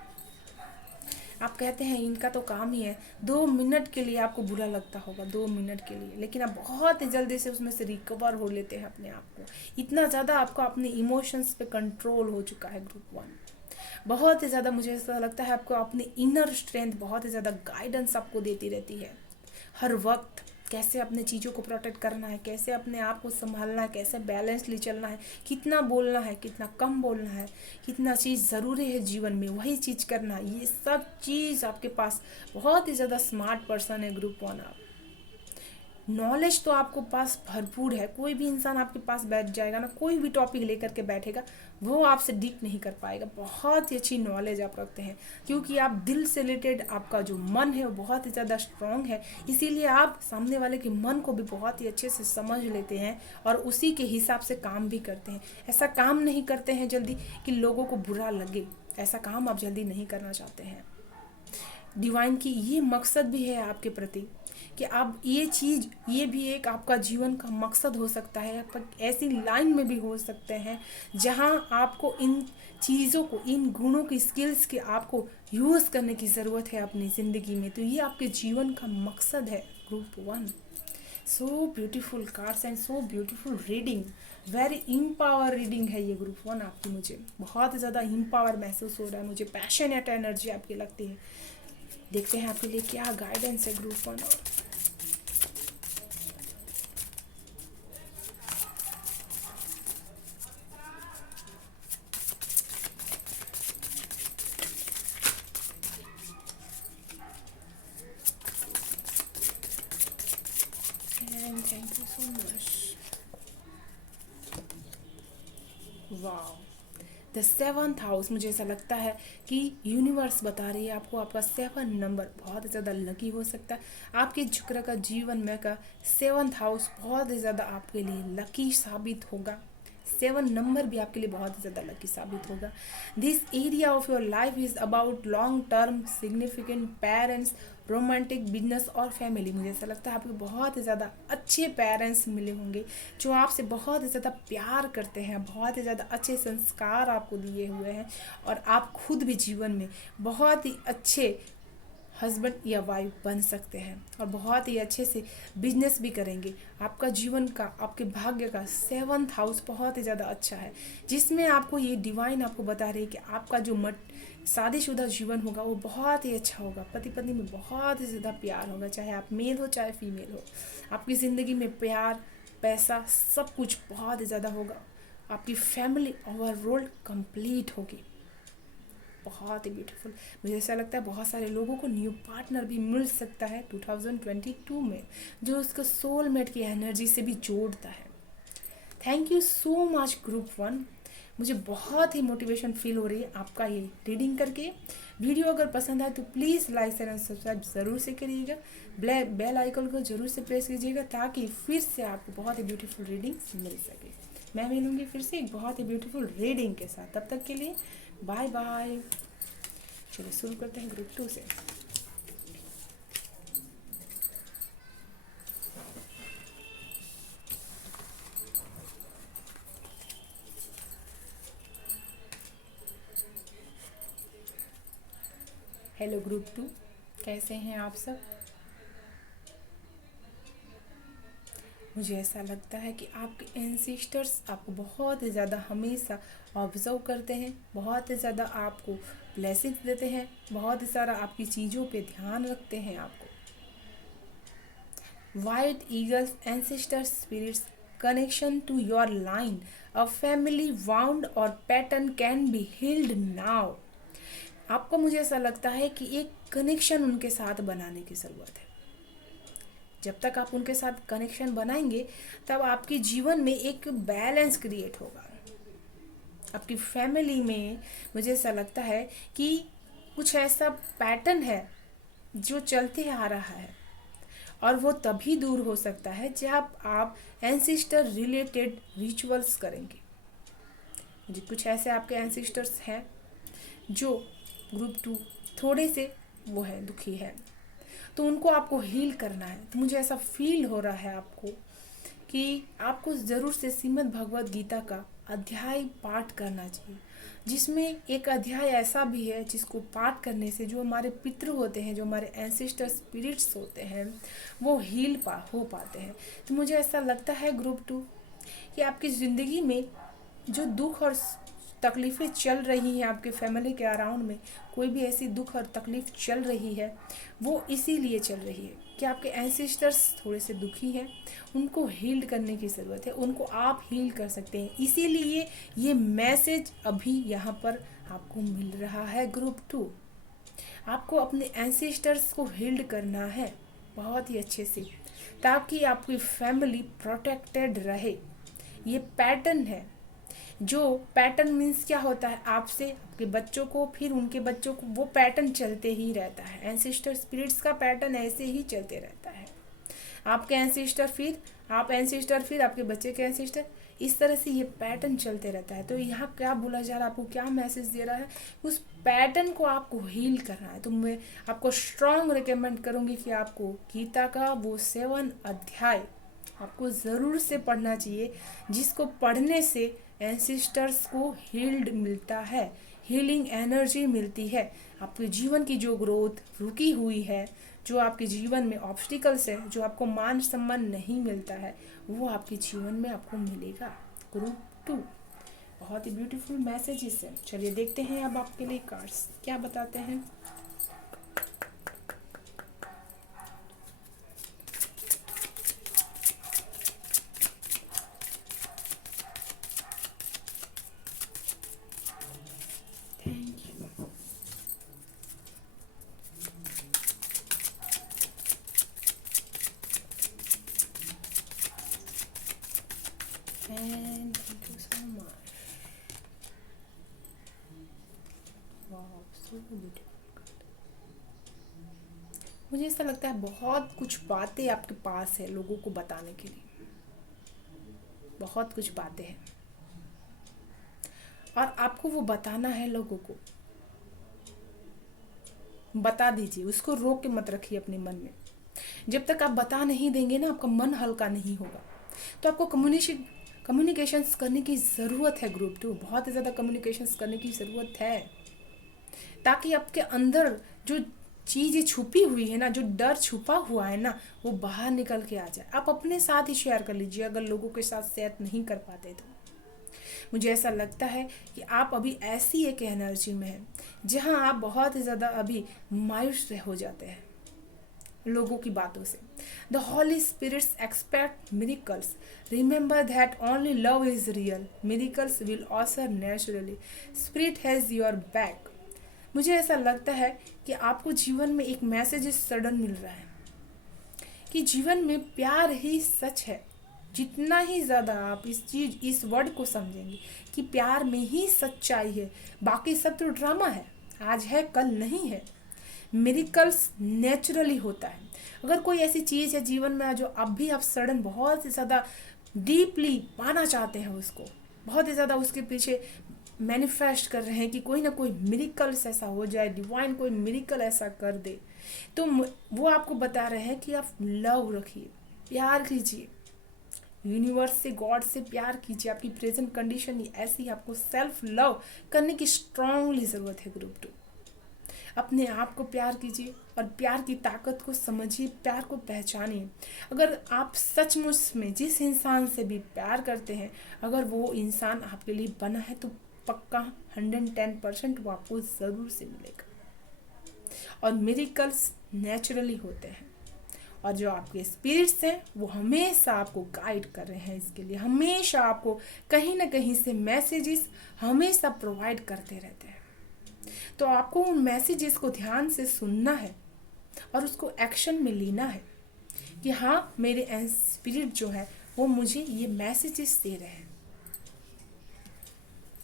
आप कहते हैं इनका तो काम ही है, 2 मिनट के लिए आपको बुरा लगता होगा, 2 मिनट के लिए, लेकिन आप बहुत ही जल्दी से उसमें से रिकवर हो लेते हैं अपने आप को। इतना ज़्यादा आपको अपने इमोशंस पे कंट्रोल हो चुका है ग्रुप 1। बहुत ही ज़्यादा मुझे ऐसा लगता है आपको अपनी इनर स्ट्रेंथ बहुत ही ज़्यादा गाइडेंस आपको देती रहती है हर वक्त, कैसे अपने चीज़ों को प्रोटेक्ट करना है, कैसे अपने आप को संभालना है, कैसे बैलेंसली चलना है, कितना बोलना है, कितना कम बोलना है, कितना चीज़ ज़रूरी है जीवन में वही चीज़ करना है। ये सब चीज़ आपके पास बहुत ही ज़्यादा स्मार्ट पर्सन है ग्रुप 1 आप। नॉलेज तो आपको पास भरपूर है, कोई भी इंसान आपके पास बैठ जाएगा ना, कोई भी टॉपिक लेकर के बैठेगा वो आपसे डीप नहीं कर पाएगा। बहुत ही अच्छी नॉलेज आप रखते हैं क्योंकि आप दिल से रिलेटेड, आपका जो मन है वो बहुत ही ज़्यादा स्ट्रॉन्ग है, इसीलिए आप सामने वाले के मन को भी बहुत ही अच्छे से समझ लेते हैं और उसी के हिसाब से काम भी करते हैं। ऐसा काम नहीं करते हैं जल्दी कि लोगों को बुरा लगे, ऐसा काम आप जल्दी नहीं करना चाहते हैं। डिवाइन की ये मकसद भी है आपके प्रति कि आप ये चीज़, ये भी एक आपका जीवन का मकसद हो सकता है, पर ऐसी लाइन में भी हो सकते हैं जहां आपको इन चीज़ों को, इन गुणों की, स्किल्स के आपको यूज़ करने की ज़रूरत है अपनी ज़िंदगी में। तो ये आपके जीवन का मकसद है group 1। So beautiful cards and so beautiful reading, very empower reading है ये ग्रुप 1 आपकी। मुझे बहुत ज़्यादा इम्पावर महसूस हो रहा है, मुझे पैशनेट एनर्जी आपकी लगती है। देखते हैं आपके लिए क्या गाइडेंस है ग्रुप 1। और थैंक यू सो मच। वाह, द 7th हाउस, मुझे ऐसा लगता है कि यूनिवर्स बता रही है आपको आपका 7 नंबर बहुत ज़्यादा लकी हो सकता है। आपके शुक्र का जीवन में का 7th हाउस बहुत ही ज़्यादा आपके लिए लकी साबित होगा। 7 नंबर भी आपके लिए बहुत ही ज़्यादा लकी साबित होगा। This area of your life is about long term significant parents, romantic, business और फैमिली। मुझे ऐसा लगता है आपको बहुत ही ज़्यादा अच्छे पेरेंट्स मिले होंगे जो आपसे बहुत ही ज़्यादा प्यार करते हैं, बहुत ही ज़्यादा अच्छे संस्कार आपको दिए हुए हैं और आप खुद भी जीवन में बहुत ही अच्छे हस्बैंड या वाइफ बन सकते हैं और बहुत ही अच्छे से बिजनेस भी करेंगे। आपका जीवन का, आपके भाग्य का 7th हाउस बहुत ही ज़्यादा अच्छा है, जिसमें आपको ये डिवाइन आपको बता रही है कि आपका जो शादीशुदा जीवन होगा वो बहुत ही अच्छा होगा। पति पत्नी में बहुत ही ज़्यादा प्यार होगा, चाहे आप मेल हो चाहे फीमेल हो। आपकी ज़िंदगी में प्यार, पैसा, सब कुछ बहुत ही ज़्यादा होगा। आपकी फैमिली ओवरऑल कंप्लीट होगी, बहुत ही ब्यूटीफुल। मुझे ऐसा लगता है बहुत सारे लोगों को न्यू पार्टनर भी मिल सकता है 2022 में, जो उसको सोलमेट की एनर्जी से भी जोड़ता है। Thank you so much group 1, मुझे बहुत ही मोटिवेशन फील हो रही है आपका ये रीडिंग करके। वीडियो अगर पसंद आए तो please like share and subscribe ज़रूर से करिएगा, बेल आइकन को ज़रूर से प्रेस कीजिएगा ताकि फिर से आपको बहुत ही ब्यूटीफुल रीडिंग मिल सके। मैं मिलूंगी फिर से एक बहुत ही ब्यूटीफुल रीडिंग के साथ। तब तक के लिए बाय बाय। चलिए शुरू करते हैं ग्रुप 2 से। हेलो ग्रुप 2, कैसे हैं आप सब? मुझे ऐसा लगता है कि आपके एंसेस्टर्स आपको बहुत ही ज़्यादा हमेशा ऑब्जर्व करते हैं, बहुत ही ज़्यादा आपको ब्लेसिंग्स देते हैं, बहुत ही सारा आपकी चीज़ों पे ध्यान रखते हैं आपको। White eagles ancestor spirits connection to your line, a family wound or pattern can be healed now। आपको मुझे ऐसा लगता है कि एक कनेक्शन उनके साथ बनाने की ज़रूरत है। जब तक आप उनके साथ कनेक्शन बनाएंगे तब आपके जीवन में एक बैलेंस क्रिएट होगा। आपकी फैमिली में मुझे ऐसा लगता है कि कुछ ऐसा पैटर्न है जो चलते आ रहा है और वो तभी दूर हो सकता है जब आप एंसेस्टर रिलेटेड रिचुअल्स करेंगे। जी, कुछ ऐसे आपके एंसेस्टर्स हैं जो ग्रुप 2 थोड़े से वो है दुखी है, तो उनको आपको हील करना है। तो मुझे ऐसा फील हो रहा है आपको कि आपको ज़रूर से श्रीमद् भगवद गीता का अध्याय पाठ करना चाहिए, जिसमें एक अध्याय ऐसा भी है जिसको पाठ करने से जो हमारे पितृ होते हैं, जो हमारे एंसेस्टर स्पिरिट्स होते हैं, वो हील हो पाते हैं। तो मुझे ऐसा लगता है ग्रुप 2 कि आपकी ज़िंदगी में जो दुख और तकलीफ़ें चल रही हैं, आपके फैमिली के अराउंड में कोई भी ऐसी दुख और तकलीफ़ चल रही है, वो इसीलिए चल रही है कि आपके एंसेस्टर्स थोड़े से दुखी हैं, उनको हील करने की ज़रूरत है, उनको आप हील कर सकते हैं। इसीलिए ये मैसेज अभी यहाँ पर आपको मिल रहा है ग्रुप 2। आपको अपने एंसेस्टर्स को हील्ड करना है बहुत ही अच्छे से, ताकि आपकी फैमिली प्रोटेक्टेड रहे। ये पैटर्न है, जो पैटर्न मीन्स क्या होता है, आपसे आपके बच्चों को फिर उनके बच्चों को, वो पैटर्न चलते ही रहता है। एंसेस्टर स्पिरिट्स का पैटर्न ऐसे ही चलते रहता है। आपके एंसेस्टर फिर आप एंसेस्टर फिर आपके बच्चे के एंसेस्टर, इस तरह से ये पैटर्न चलते रहता है। तो यहाँ क्या बोला जा रहा है, आपको क्या मैसेज दे रहा है, उस पैटर्न को आपको हील करना है। तो मैं आपको स्ट्रॉन्ग रिकमेंड करूँगी कि आपको गीता का वो 7 अध्याय आपको ज़रूर से पढ़ना चाहिए, जिसको पढ़ने से एंसेस्टर्स को हील्ड मिलता है, हीलिंग एनर्जी मिलती है। आपके जीवन की जो ग्रोथ रुकी हुई है, जो आपके जीवन में ऑब्स्टिकल्स है, जो आपको मान सम्मान नहीं मिलता है, वो आपके जीवन में आपको मिलेगा। ग्रुप 2 बहुत ही ब्यूटीफुल मैसेजेस है। चलिए देखते हैं अब आपके लिए कार्ड्स क्या बताते हैं। And thank you so much. Wow, so beautiful. मुझे ऐसा लगता है बहुत कुछ बातें आपके पास है लोगों को बताने के लिए, बहुत कुछ बातें हैं और आपको वो बताना है लोगों को। बता दीजिए, उसको रोक के मत रखिए अपने मन में। जब तक आप बता नहीं देंगे ना, आपका मन हल्का नहीं होगा। तो आपको कम्युनिकेशंस करने की ज़रूरत है ग्रुप 2, बहुत ज़्यादा कम्युनिकेशंस करने की ज़रूरत है, ताकि आपके अंदर जो चीज़ें छुपी हुई है ना, जो डर छुपा हुआ है ना, वो बाहर निकल के आ जाए। आप अपने साथ ही शेयर कर लीजिए, अगर लोगों के साथ शेयर नहीं कर पाते तो। मुझे ऐसा लगता है कि आप अभी ऐसी एक एनर्जी में हैं जहां आप बहुत ज़्यादा अभी मायूस हो जाते हैं लोगों की बातों से। The holy spirits expect miracles, remember that only love is real, miracles will occur naturally, spirit has your back. मुझे ऐसा लगता है कि आपको जीवन में एक मैसेज सडन मिल रहा है कि जीवन में प्यार ही सच है। जितना ही ज़्यादा आप इस वर्ड को समझेंगे कि प्यार में ही सच्चाई है, बाकी सब तो ड्रामा है, आज है कल नहीं है। मिरेकल्स नेचुरली होता है। अगर कोई ऐसी चीज़ है जीवन में जो अब भी आप सडन बहुत ज़्यादा डीपली पाना चाहते हैं उसको, बहुत ही ज़्यादा उसके पीछे मैनिफेस्ट कर रहे हैं कि कोई ना कोई मिरेकल्स ऐसा हो जाए, डिवाइन कोई मिरेकल ऐसा कर दे। तो वो आपको बता रहे हैं कि आप लव रखिए, प्यार कीजिए, यूनिवर्स से, गॉड से प्यार कीजिए। आपकी प्रेजेंट कंडीशन ही ऐसी है, आपको सेल्फ लव करने की स्ट्रांगली ज़रूरत है ग्रुप 2। अपने आप को प्यार कीजिए और प्यार की ताकत को समझिए, प्यार को पहचानिए। अगर आप सचमुच में जिस इंसान से भी प्यार करते हैं, अगर वो इंसान आपके लिए बना है तो पक्का 110% वो आपको ज़रूर से मिलेगा। और मिरेकल्स नेचुरली होते हैं, और जो आपके स्पिरिट्स हैं वो हमेशा आपको गाइड कर रहे हैं इसके लिए, हमेशा आपको कहीं ना कहीं से मैसेजेस हमेशा प्रोवाइड करते रहते हैं। तो आपको उन मैसेजेस को ध्यान से सुनना है और उसको एक्शन में लेना है कि हाँ, मेरे स्पिरिट जो है वो मुझे ये मैसेजेस दे रहे हैं।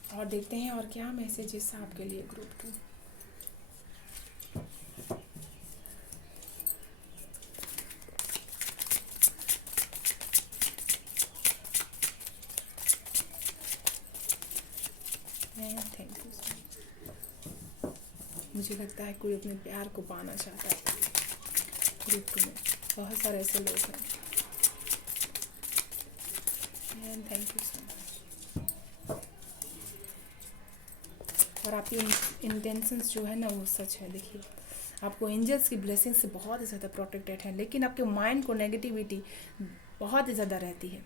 और देखते हैं और क्या मैसेजेस आपके लिए group 2। Thank you so much. मुझे लगता है कोई अपने प्यार को पाना चाहता है ग्रुप 2 में, बहुत सारे ऐसे लोग हैं। Thank you so much. और आपकी इंटेंशंस जो है ना वो सच है। देखिए, आपको एंजल्स की ब्लेसिंग से बहुत ही ज़्यादा प्रोटेक्टेड है, लेकिन आपके माइंड को नेगेटिविटी बहुत ही ज़्यादा रहती है।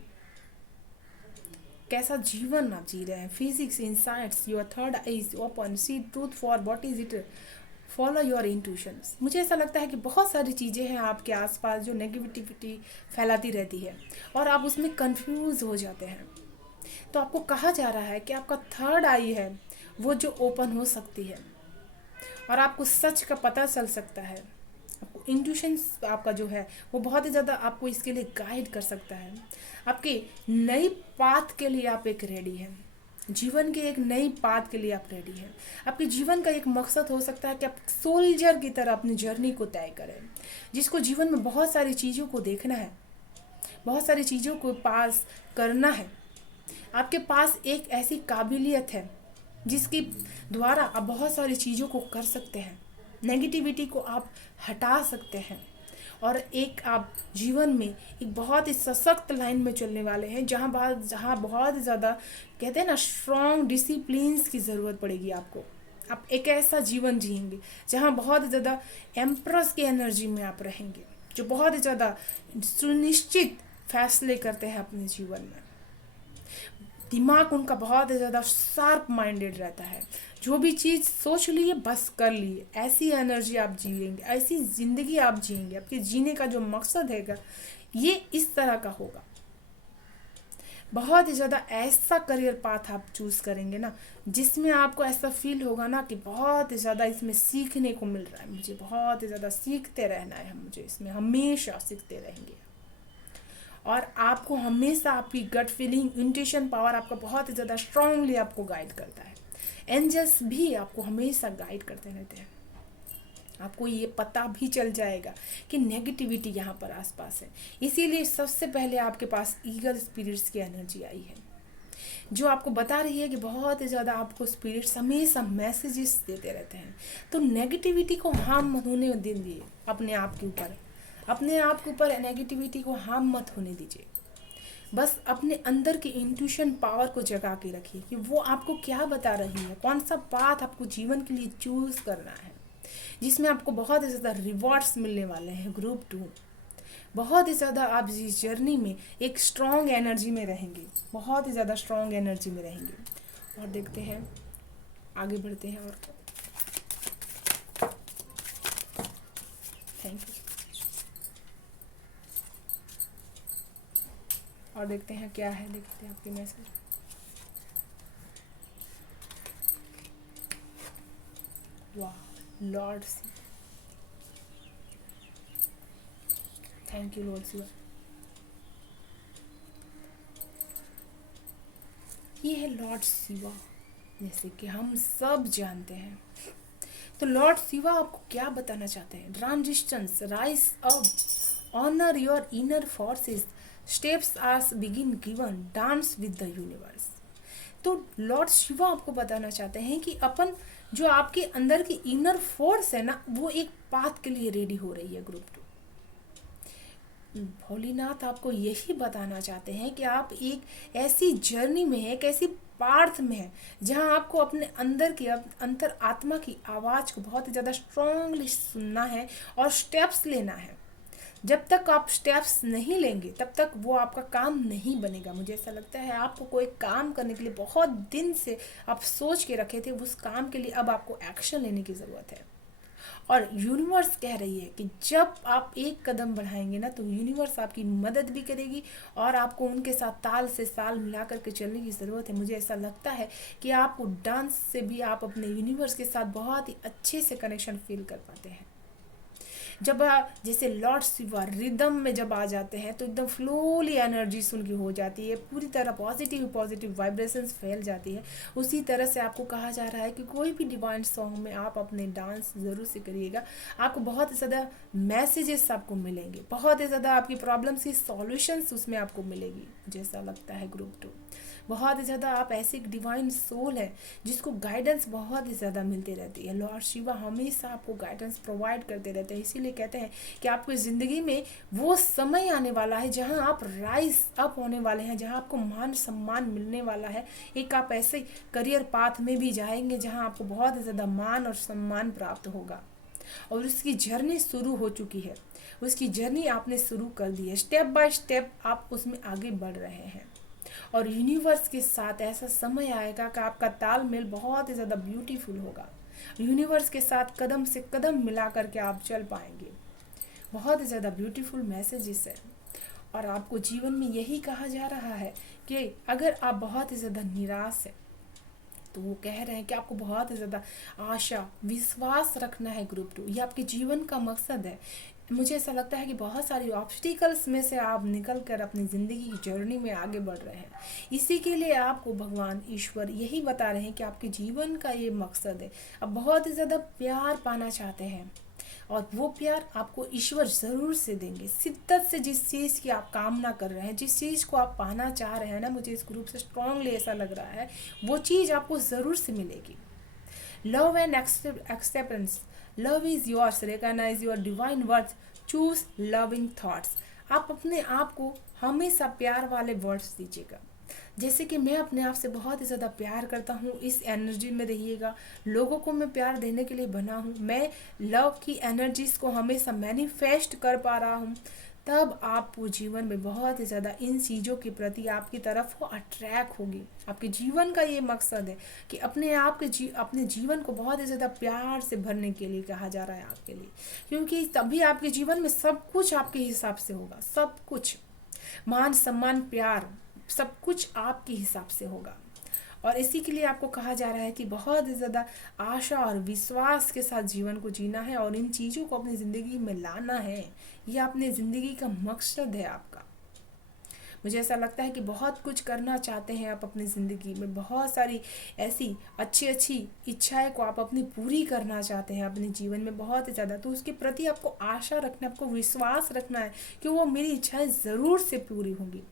कैसा जीवन आप जी रहे हैं, physics, insights, your third eyes open, see truth for what is it, follow your intuitions. मुझे ऐसा लगता है कि बहुत सारी चीज़ें हैं आपके आसपास जो नेगेटिविटी फैलाती रहती है और आप उसमें कंफ्यूज हो जाते हैं। तो आपको कहा जा रहा है कि आपका थर्ड आई है वो जो ओपन हो सकती है और आपको सच का पता चल सकता है। आपको इंट्यूशंस आपका जो है वो बहुत ही ज़्यादा आपको इसके लिए गाइड कर सकता है। आपके नई पाथ के लिए आप एक रेडी हैं, जीवन के एक नई पाथ के लिए आप रेडी हैं। आपके जीवन का एक मकसद हो सकता है कि आप सोल्जर की तरह अपनी जर्नी को तय करें, जिसको जीवन में बहुत सारी चीज़ों को देखना है, बहुत सारी चीज़ों को पास करना है। आपके पास एक ऐसी काबिलियत है जिसके द्वारा आप बहुत सारी चीज़ों को कर सकते हैं, नेगेटिविटी को आप हटा सकते हैं और एक आप जीवन में एक बहुत ही सशक्त लाइन में चलने वाले हैं, जहाँ बहुत ज़्यादा कहते हैं ना स्ट्रॉन्ग डिसिप्लिन्स की ज़रूरत पड़ेगी आपको। आप एक ऐसा जीवन जिएंगे जहाँ बहुत ज़्यादा एम्प्रेस की एनर्जी में आप रहेंगे, जो बहुत ही ज़्यादा सुनिश्चित फैसले करते हैं अपने जीवन में। दिमाग उनका बहुत ही ज़्यादा शार्प माइंडेड रहता है, जो भी चीज़ सोच लिए बस कर लिए। ऐसी एनर्जी आप जिएंगे, ऐसी ज़िंदगी आप जिएंगे, आपके जीने का जो मकसद है ये इस तरह का होगा। बहुत ही ज़्यादा ऐसा करियर पाथ आप चूज़ करेंगे ना जिसमें आपको ऐसा फील होगा ना कि बहुत ही ज़्यादा इसमें सीखने को मिल रहा है, मुझे बहुत ही ज़्यादा सीखते रहना है, मुझे इसमें हमेशा सीखते रहेंगे। और आपको हमेशा आपकी गट फीलिंग, इंट्यूशन पावर आपका बहुत ही ज़्यादा स्ट्रांगली आपको गाइड करता है। एंजल्स भी आपको हमेशा गाइड करते रहते हैं। आपको ये पता भी चल जाएगा कि नेगेटिविटी यहाँ पर आसपास है, इसीलिए सबसे पहले आपके पास ईगल स्पिरिट्स की एनर्जी आई है, जो आपको बता रही है कि बहुत ही ज़्यादा आपको स्पिरिट्स हमेशा मैसेजेस देते रहते हैं। तो नेगेटिविटी को हार्म मत होने दीजिए अपने आप के ऊपर, अपने आप के ऊपर नेगेटिविटी को हार्म मत होने दीजिए। बस अपने अंदर की इंट्यूशन पावर को जगा के रखिए कि वो आपको क्या बता रही है, कौन सा पाथ आपको जीवन के लिए चूज़ करना है, जिसमें आपको बहुत ही ज़्यादा रिवॉर्ड्स मिलने वाले हैं ग्रुप 2। बहुत ही ज़्यादा आप इस जर्नी में एक स्ट्रॉन्ग एनर्जी में रहेंगे, बहुत ही ज़्यादा स्ट्रॉन्ग एनर्जी में रहेंगे। और देखते हैं, आगे बढ़ते हैं। और थैंक यू। और देखते हैं क्या है, देखते हैं आपके मैसेज। वाह, lord Shiva, thank you lord Shiva. ये है लॉर्ड शिवा, जैसे कि हम सब जानते हैं। तो लॉर्ड शिवा आपको क्या बताना चाहते हैं? Transitions, rise up, honour your inner forces, steps are begin given, dance with the universe. तो लॉर्ड शिवा आपको बताना चाहते हैं कि अपन जो आपके अंदर की इनर फोर्स है ना, वो एक पाथ के लिए रेडी हो रही है ग्रुप 2। भोलेनाथ आपको यही बताना चाहते हैं कि आप एक ऐसी जर्नी में है, एक ऐसी पार्थ में है जहां आपको अपने अंदर की अंतर आत्मा की आवाज़ को बहुत ही ज़्यादा स्ट्रांगली सुनना है और स्टेप्स लेना है। जब तक आप स्टेप्स नहीं लेंगे तब तक वो आपका काम नहीं बनेगा। मुझे ऐसा लगता है आपको कोई काम करने के लिए बहुत दिन से आप सोच के रखे थे, उस काम के लिए अब आपको एक्शन लेने की ज़रूरत है। और यूनिवर्स कह रही है कि जब आप एक कदम बढ़ाएंगे ना, तो यूनिवर्स आपकी मदद भी करेगी और आपको उनके साथ ताल से ताल मिला करके चलने की ज़रूरत है। मुझे ऐसा लगता है कि आपको डांस से भी आप अपने यूनिवर्स के साथ बहुत ही अच्छे से कनेक्शन फील कर पाते हैं। जब जैसे लॉर्ड शिवा रिदम में जब आ जाते हैं तो एकदम फ्लोली एनर्जीज उनकी हो जाती है, पूरी तरह पॉजिटिव वाइब्रेशंस फैल जाती है। उसी तरह से आपको कहा जा रहा है कि कोई भी डिवाइन सॉन्ग में आप अपने डांस ज़रूर से करिएगा। आपको बहुत ही ज़्यादा मैसेजेस आपको मिलेंगे, बहुत ही ज़्यादा आपकी प्रॉब्लम्स की सॉल्यूशंस उसमें आपको मिलेगी। जैसा लगता है ग्रुप 2 बहुत ही ज़्यादा आप ऐसे एक डिवाइन सोल है जिसको गाइडेंस बहुत ही ज़्यादा मिलती रहती है। लॉर्ड शिवा हमेशा आपको गाइडेंस प्रोवाइड करते रहते हैं। इसीलिए कहते हैं कि आपकी ज़िंदगी में वो समय आने वाला है जहां आप राइज अप होने वाले हैं, जहां आपको मान सम्मान मिलने वाला है। एक आप ऐसे करियर पाथ में भी जाएंगे जहां आपको बहुत ही ज़्यादा मान और सम्मान प्राप्त होगा। और उसकी जर्नी शुरू हो चुकी है, उसकी जर्नी आपने शुरू कर दी है। स्टेप बाय स्टेप आप उसमें आगे बढ़ रहे हैं और यूनिवर्स के साथ ऐसा समय आएगा कि आपका तालमेल बहुत ही ज़्यादा ब्यूटीफुल होगा। यूनिवर्स के साथ कदम से कदम मिला करके आप चल पाएंगे। बहुत ही ज़्यादा ब्यूटीफुल मैसेजेस है। और आपको जीवन में यही कहा जा रहा है कि अगर आप बहुत ही ज़्यादा निराश है तो वो कह रहे हैं कि आपको बहुत ही ज़्यादा आशा विश्वास रखना है। ग्रुप 2 ये आपके जीवन का मकसद है। मुझे ऐसा लगता है कि बहुत सारी ऑब्स्टिकल्स में से आप निकल कर अपनी ज़िंदगी की जर्नी में आगे बढ़ रहे हैं। इसी के लिए आपको भगवान ईश्वर यही बता रहे हैं कि आपके जीवन का ये मकसद है। आप बहुत ही ज़्यादा प्यार पाना चाहते हैं और वो प्यार आपको ईश्वर ज़रूर से देंगे। शिद्दत से जिस चीज़ की आप कामना कर रहे हैं, जिस चीज़ को आप पाना चाह रहे हैं ना, मुझे इस ग्रुप से स्ट्रांगली ऐसा लग रहा है वो चीज़ आपको ज़रूर से मिलेगी। Love and acceptance, love is yours, recognise your divine worth, choose loving thoughts. आप अपने आप को हमेशा प्यार वाले वर्ड्स दीजिएगा। जैसे कि मैं अपने आप से बहुत ही ज़्यादा प्यार करता हूँ, इस एनर्जी में रहिएगा। लोगों को मैं प्यार देने के लिए बना हूँ, मैं लव की एनर्जीज़ को हमेशा मैनिफेस्ट कर पा रहा हूँ। तब आपको जीवन में बहुत ही ज़्यादा इन चीज़ों के प्रति आपकी तरफ वो अट्रैक्ट होगी। आपके जीवन का ये मकसद है कि अपने आप के अपने जीवन को बहुत ही ज़्यादा प्यार से भरने के लिए कहा जा रहा है आपके लिए, क्योंकि तभी आपके जीवन में सब कुछ आपके हिसाब से होगा। सब कुछ, मान सम्मान प्यार, सब कुछ आपके हिसाब से होगा। और इसी के लिए आपको कहा जा रहा है कि बहुत ही ज़्यादा आशा और विश्वास के साथ जीवन को जीना है और इन चीज़ों को अपनी ज़िंदगी में लाना है। ये अपनी ज़िंदगी का मकसद है आपका। मुझे ऐसा लगता है कि बहुत कुछ करना चाहते हैं आप अपनी ज़िंदगी में, बहुत सारी ऐसी अच्छी इच्छाएं को आप अपनी पूरी करना चाहते हैं अपने जीवन में बहुत ही ज़्यादा। तो उसके प्रति आपको आशा रखना, आपको विश्वास रखना है कि वो मेरी इच्छाएं ज़रूर से पूरी होंगी।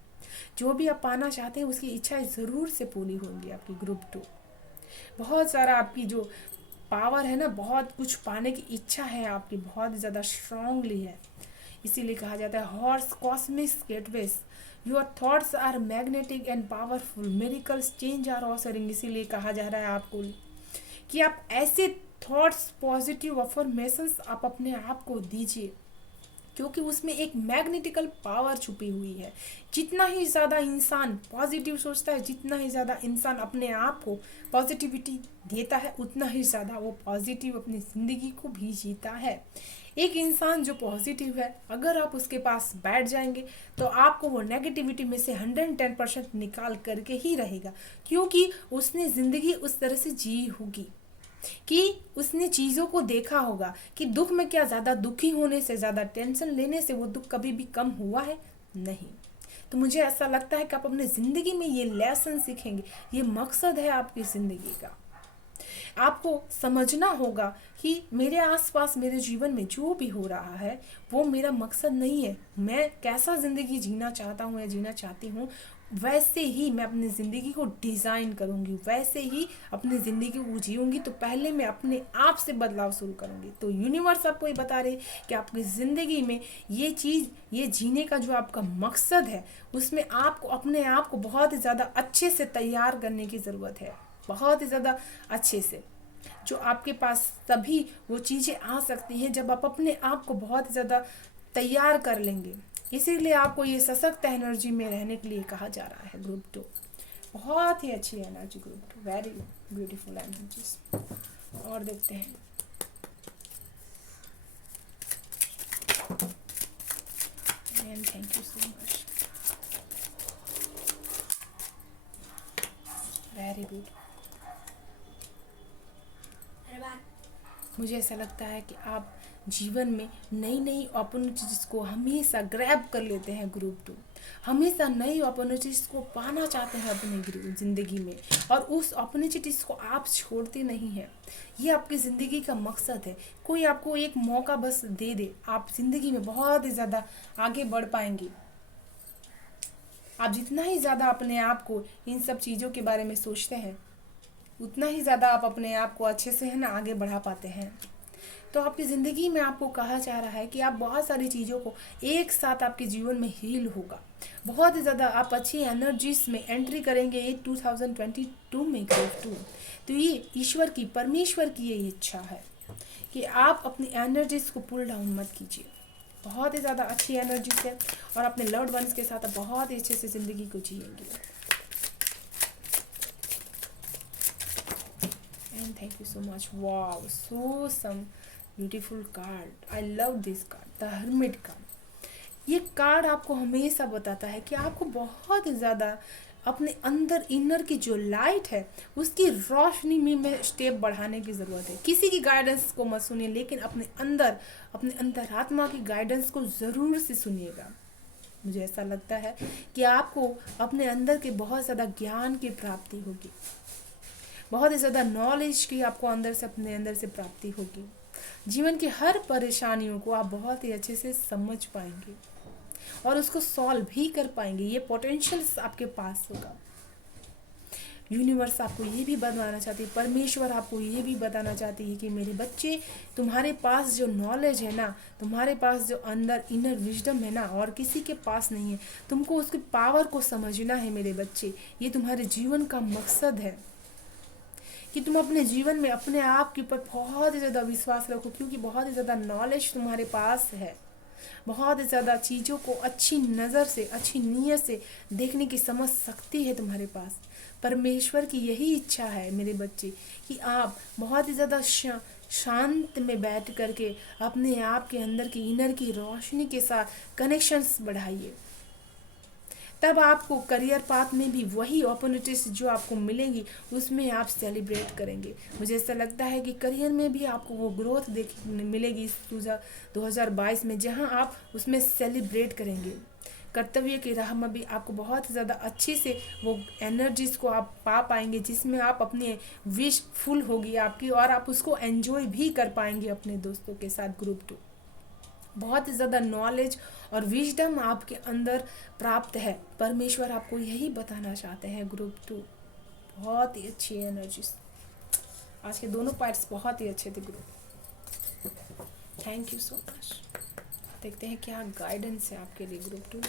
जो भी आप पाना चाहते हैं उसकी इच्छाएं ज़रूर से पूरी होंगी आपकी। ग्रुप 2 बहुत सारा आपकी जो पावर है ना, बहुत कुछ पाने की इच्छा है आपकी, बहुत ज़्यादा स्ट्रांगली है। इसीलिए कहा जाता है horse cosmic gateways, your thoughts are magnetic and powerful, miracles change are occurring. इसीलिए कहा जा रहा है आपको कि आप ऐसे थॉट्स, पॉजिटिव अफर्मेशंस आप अपने आप को दीजिए, क्योंकि उसमें एक मैग्नेटिकल पावर छुपी हुई है। जितना ही ज़्यादा इंसान पॉजिटिव सोचता है, जितना ही ज़्यादा इंसान अपने आप को पॉजिटिविटी देता है, उतना ही ज़्यादा वो पॉजिटिव अपनी ज़िंदगी को भी जीता है। एक इंसान जो पॉजिटिव है, अगर आप उसके पास बैठ जाएंगे तो आपको वो नेगेटिविटी में से 110% निकाल करके ही रहेगा, क्योंकि उसने ज़िंदगी उस तरह से जी होगी कि उसने चीज़ों को देखा होगा कि दुख में क्या ज़्यादा दुखी होने से, ज़्यादा टेंशन लेने से वो दुख कभी भी कम हुआ है? नहीं। तो मुझे ऐसा लगता है कि आप अपने ज़िंदगी में ये लेसन सीखेंगे, ये मकसद है आपकी ज़िंदगी का। आपको समझना होगा कि मेरे आसपास मेरे जीवन में जो भी हो रहा है वो मेरा मकसद नहीं है। मैं कैसा ज़िंदगी जीना चाहता हूँ या जीना चाहती हूँ, वैसे ही मैं अपनी ज़िंदगी को डिज़ाइन करूँगी, वैसे ही अपनी ज़िंदगी को जीऊँगी। तो पहले मैं अपने आप से बदलाव शुरू करूँगी। तो यूनिवर्स आपको ये बता रहे कि आपकी ज़िंदगी में ये चीज़, ये जीने का जो आपका मकसद है, उसमें आपको अपने आप को बहुत ही ज़्यादा अच्छे से तैयार करने की ज़रूरत है, बहुत ही ज़्यादा अच्छे से। जो आपके पास तभी वो चीज़ें आ सकती हैं जब आप अपने आप को बहुत ज़्यादा तैयार कर लेंगे। इसीलिए आपको ये सशक्त एनर्जी में रहने के लिए कहा जा रहा है ग्रुप 2। बहुत ही अच्छी energy group 2, very beautiful energies. और देखते हैं। And thank you so much, very beautiful. मुझे ऐसा लगता है कि आप जीवन में नई नई अपॉर्चुनिटीज़ को हमेशा ग्रैब कर लेते हैं ग्रुप 2। हमेशा नई अपॉर्चुनिटीज़ को पाना चाहते हैं अपनी ज़िंदगी में, और उस अपॉर्चुनिटीज़ को आप छोड़ते नहीं हैं। ये आपकी ज़िंदगी का मकसद है। कोई आपको एक मौका बस दे दे, आप ज़िंदगी में बहुत ही ज़्यादा आगे बढ़ पाएंगे। आप जितना ही ज़्यादा अपने आप को इन सब चीज़ों के बारे में सोचते हैं, उतना ही ज़्यादा आप अपने आप को अच्छे से है ना आगे बढ़ा पाते हैं। तो आपकी ज़िंदगी में आपको कहा जा रहा है कि आप बहुत सारी चीज़ों को एक साथ आपके जीवन में हील होगा। बहुत ही ज़्यादा आप अच्छी एनर्जीज में एंट्री करेंगे ये 2022 में ग्रुप 2। तो ये ईश्वर की, परमेश्वर की ये इच्छा है कि आप अपनी एनर्जीज को पुल डाउन मत कीजिए। बहुत ही ज़्यादा अच्छी एनर्जी से और अपने लव्ड वंस के साथ आप बहुत ही अच्छे से ज़िंदगी को जिएंगे। And thank you so much. Wow, so some beautiful card. I love this card, the hermit card. ये कार्ड आपको हमेशा बताता है कि आपको बहुत ही ज़्यादा अपने अंदर इनर की जो लाइट है उसकी रोशनी में स्टेप बढ़ाने की ज़रूरत है। किसी की गाइडेंस को मत सुनिए, लेकिन अपने अंतरात्मा की गाइडेंस को ज़रूर से सुनिएगा। मुझे ऐसा लगता है कि आपको अपने अंदर के बहुत ज़्यादा ज्ञान की प्राप्ति होगी, बहुत ही ज़्यादा नॉलेज की आपको अंदर से, अपने अंदर से प्राप्ति होगी। जीवन की हर परेशानियों को आप बहुत ही अच्छे से समझ पाएंगे और उसको सॉल्व भी कर पाएंगे। ये पोटेंशियल्स आपके पास होगा। यूनिवर्स आपको ये भी बताना चाहती है, परमेश्वर आपको ये भी बताना चाहती है कि मेरे बच्चे, तुम्हारे पास जो नॉलेज है ना, तुम्हारे पास जो अंदर इनर विजडम है ना, और किसी के पास नहीं है। तुमको उसकी पावर को समझना है मेरे बच्चे। ये तुम्हारे जीवन का मकसद है कि तुम अपने जीवन में अपने आप के ऊपर बहुत ही ज़्यादा विश्वास रखो, क्योंकि बहुत ही ज़्यादा नॉलेज तुम्हारे पास है। बहुत ही ज़्यादा चीज़ों को अच्छी नज़र से, अच्छी नीयत से देखने की समझ सकती है तुम्हारे पास। परमेश्वर की यही इच्छा है मेरे बच्चे कि आप बहुत ही ज़्यादा शांत में बैठ करके अपने आप के अंदर की इनर की रोशनी के साथ कनेक्शंस बढ़ाइए। तब आपको करियर पाथ में भी वही अपॉर्चुनिटीज जो आपको मिलेंगी उसमें आप सेलिब्रेट करेंगे। मुझे ऐसा लगता है कि करियर में भी आपको वो ग्रोथ देखने मिलेगी इस 2022 में, जहां आप उसमें सेलिब्रेट करेंगे। कर्तव्य की राह में भी आपको बहुत ज़्यादा अच्छी से वो एनर्जीज को आप पा पाएंगे, जिसमें आप अपने विश फुल होगी आपकी और आप उसको एंजॉय भी कर पाएंगे अपने दोस्तों के साथ। ग्रुप 2 बहुत ही ज़्यादा नॉलेज और विजडम आपके अंदर प्राप्त है। परमेश्वर आपको यही बताना चाहते हैं। ग्रुप 2 बहुत ही अच्छी एनर्जी। आज के दोनों पार्ट्स बहुत ही अच्छे थे group. Thank you so much. देखते हैं क्या गाइडेंस है आपके लिए ग्रुप 2।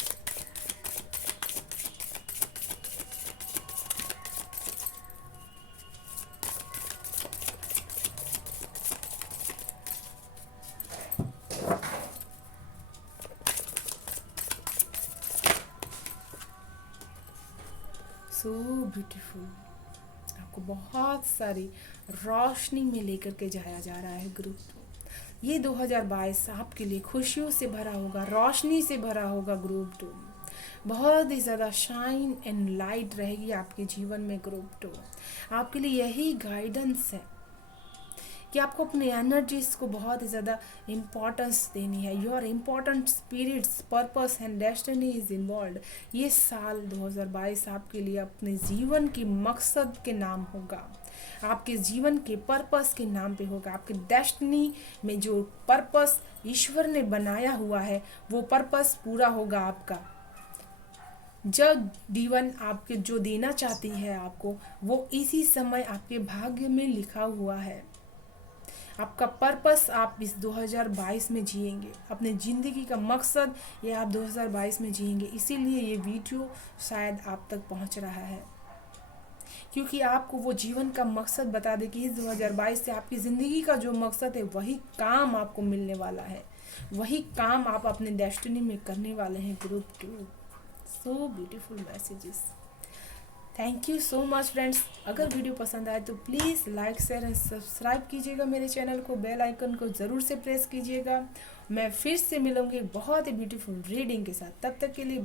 So beautiful. आपको बहुत सारी रोशनी में लेकर के जाया जा रहा है ग्रुप 2। ये 2022 आपके लिए खुशियों से भरा होगा, रोशनी से भरा होगा ग्रुप 2। बहुत ही ज़्यादा शाइन एंड लाइट रहेगी आपके जीवन में ग्रुप 2। आपके लिए यही गाइडेंस है कि आपको अपनी एनर्जीज को बहुत ही ज़्यादा इम्पोर्टेंस देनी है। Your important spirits, purpose and destiny is involve. ये साल 2022 आपके लिए अपने जीवन की मकसद के नाम होगा। आपके जीवन के पर्पस के नाम पे होगा। आपके डेस्टिनी में जो पर्पस ईश्वर ने बनाया हुआ है वो पर्पस पूरा होगा आपका। जब जीवन आपके जो देना चाहती है आपको, वो इसी समय आपके भाग्य में लिखा हुआ है। आपका पर्पस आप इस 2022 में जिएंगे, अपने ज़िंदगी का मकसद ये आप 2022 में जिएंगे। इसीलिए ये वीडियो शायद आप तक पहुंच रहा है, क्योंकि आपको वो जीवन का मकसद बता दे कि इस 2022 से आपकी ज़िंदगी का जो मकसद है वही काम आपको मिलने वाला है, वही काम आप अपने डेस्टिनी में करने वाले हैं। Group 2 so beautiful messages. Thank you so much friends. अगर वीडियो पसंद आए तो please like share and subscribe कीजिएगा मेरे चैनल को, बेल आइकन को ज़रूर से प्रेस कीजिएगा। मैं फिर से मिलूंगी बहुत ही ब्यूटीफुल रीडिंग के साथ। तब तक के लिए